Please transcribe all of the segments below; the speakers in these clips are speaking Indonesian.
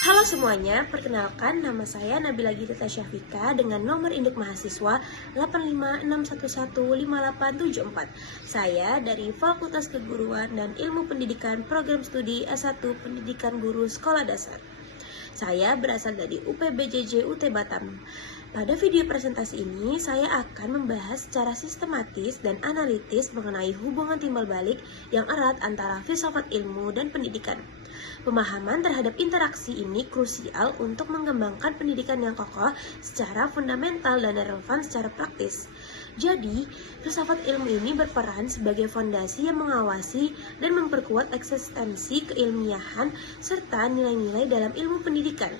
Halo semuanya, perkenalkan nama saya Nabila Gita Syafika dengan nomor induk mahasiswa 856115874. Saya dari Fakultas Keguruan dan Ilmu Pendidikan Program Studi S1 Pendidikan Guru Sekolah Dasar. Saya berasal dari UPBJJ UT Batam. Pada video presentasi ini, saya akan membahas secara sistematis dan analitis mengenai hubungan timbal balik yang erat antara filsafat ilmu dan pendidikan. Pemahaman terhadap interaksi ini krusial untuk mengembangkan pendidikan yang kokoh secara fundamental dan relevan secara praktis. Jadi, filsafat ilmu ini berperan sebagai fondasi yang mengawasi dan memperkuat eksistensi keilmiahan serta nilai-nilai dalam ilmu pendidikan.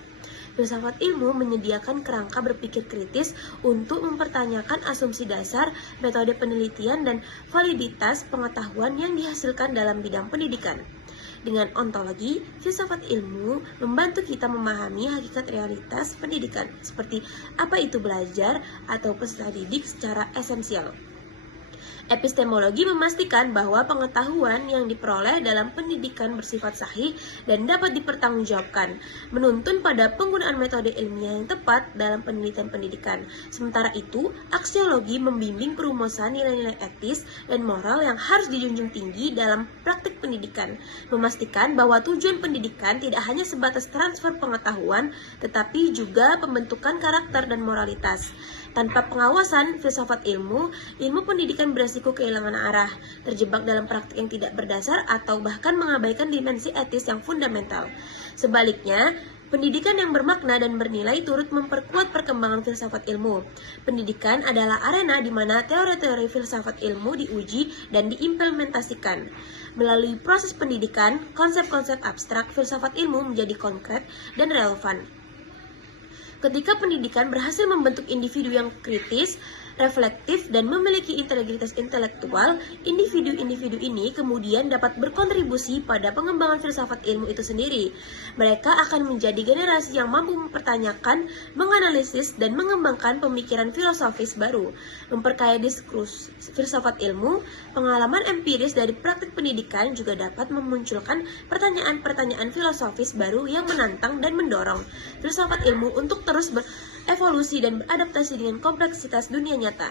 Filsafat ilmu menyediakan kerangka berpikir kritis untuk mempertanyakan asumsi dasar, metode penelitian, dan validitas pengetahuan yang dihasilkan dalam bidang pendidikan. Dengan ontologi, filsafat ilmu membantu kita memahami hakikat realitas pendidikan, seperti apa itu belajar atau peserta didik secara esensial. Epistemologi memastikan bahwa pengetahuan yang diperoleh dalam pendidikan bersifat sahih dan dapat dipertanggungjawabkan, menuntun pada penggunaan metode ilmiah yang tepat dalam penelitian pendidikan. Sementara itu, aksiologi membimbing perumusan nilai-nilai etis dan moral yang harus dijunjung tinggi dalam praktik pendidikan, memastikan bahwa tujuan pendidikan tidak hanya sebatas transfer pengetahuan, tetapi juga pembentukan karakter dan moralitas. Tanpa pengawasan filsafat ilmu pendidikan beresiko kehilangan arah, terjebak dalam praktik yang tidak berdasar, atau bahkan mengabaikan dimensi etis yang fundamental. Sebaliknya, pendidikan yang bermakna dan bernilai turut memperkuat perkembangan filsafat ilmu. Pendidikan adalah arena di mana teori-teori filsafat ilmu diuji dan diimplementasikan. Melalui proses pendidikan, konsep-konsep abstrak filsafat ilmu menjadi konkret dan relevan. Ketika pendidikan berhasil membentuk individu yang kritis, reflektif, dan memiliki integritas intelektual, individu-individu ini kemudian dapat berkontribusi pada pengembangan filsafat ilmu itu sendiri. Mereka akan menjadi generasi yang mampu mempertanyakan, menganalisis, dan mengembangkan pemikiran filosofis baru. Memperkaya diskursus filsafat ilmu, pengalaman empiris dari praktik pendidikan juga dapat memunculkan pertanyaan-pertanyaan filosofis baru yang menantang dan mendorong filsafat ilmu untuk terus berevolusi dan beradaptasi dengan kompleksitas dunia nyata.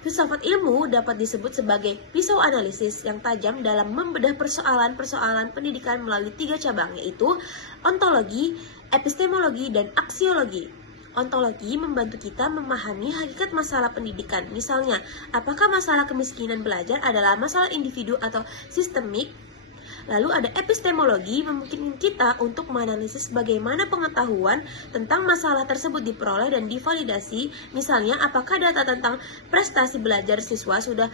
Filsafat ilmu dapat disebut sebagai pisau analisis yang tajam dalam membedah persoalan-persoalan pendidikan melalui 3 cabang, yaitu ontologi, epistemologi, dan aksiologi. Ontologi membantu kita memahami hakikat masalah pendidikan. Misalnya, apakah masalah kemiskinan belajar adalah masalah individu atau sistemik? Lalu ada epistemologi, memungkinkan kita untuk menganalisis bagaimana pengetahuan tentang masalah tersebut diperoleh dan divalidasi. Misalnya, apakah data tentang prestasi belajar siswa sudah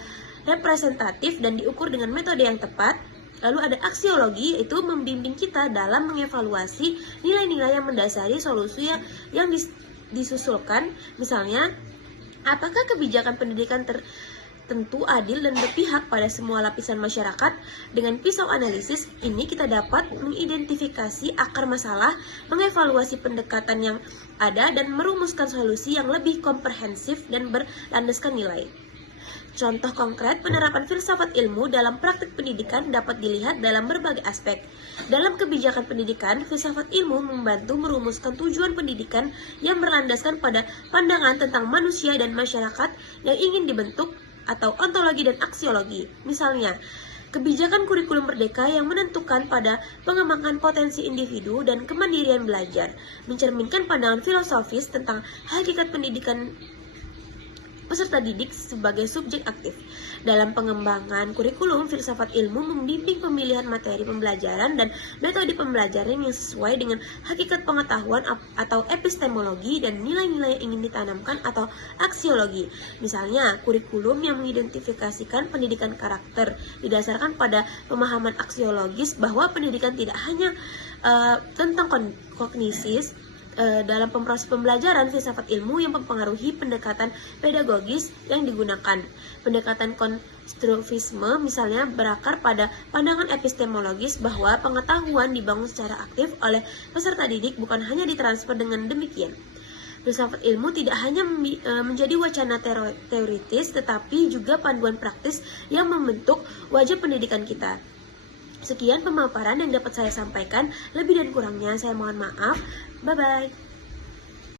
representatif dan diukur dengan metode yang tepat. Lalu ada aksiologi, yaitu membimbing kita dalam mengevaluasi nilai-nilai yang mendasari solusi yang disusulkan. Misalnya, apakah kebijakan pendidikan tentu adil dan berpihak pada semua lapisan masyarakat. Dengan pisau analisis ini kita dapat mengidentifikasi akar masalah, mengevaluasi pendekatan yang ada, dan merumuskan solusi yang lebih komprehensif dan berlandaskan nilai. Contoh konkret penerapan filsafat ilmu dalam praktik pendidikan dapat dilihat dalam berbagai aspek. Dalam kebijakan pendidikan, filsafat ilmu membantu merumuskan tujuan pendidikan yang berlandaskan pada pandangan tentang manusia dan masyarakat yang ingin dibentuk, atau ontologi dan aksiologi. Misalnya, kebijakan kurikulum merdeka yang menentukan pada pengembangan potensi individu dan kemandirian belajar, mencerminkan pandangan filosofis tentang hakikat pendidikan peserta didik sebagai subjek aktif. Dalam pengembangan kurikulum, filsafat ilmu membimbing pemilihan materi pembelajaran dan metode pembelajaran yang sesuai dengan hakikat pengetahuan atau epistemologi dan nilai-nilai yang ingin ditanamkan atau aksiologi. Misalnya, kurikulum yang mengidentifikasikan pendidikan karakter didasarkan pada pemahaman aksiologis bahwa pendidikan tidak hanya tentang kognisis. Dalam proses pembelajaran, filsafat ilmu yang mempengaruhi pendekatan pedagogis yang digunakan. Pendekatan konstruktivisme misalnya berakar pada pandangan epistemologis bahwa pengetahuan dibangun secara aktif oleh peserta didik, bukan hanya ditransfer dengan demikian. Filsafat ilmu tidak hanya menjadi wacana teoritis, tetapi juga panduan praktis yang membentuk wajah pendidikan kita. Sekian pemaparan yang dapat saya sampaikan, lebih dan kurangnya saya mohon maaf. Bye-bye.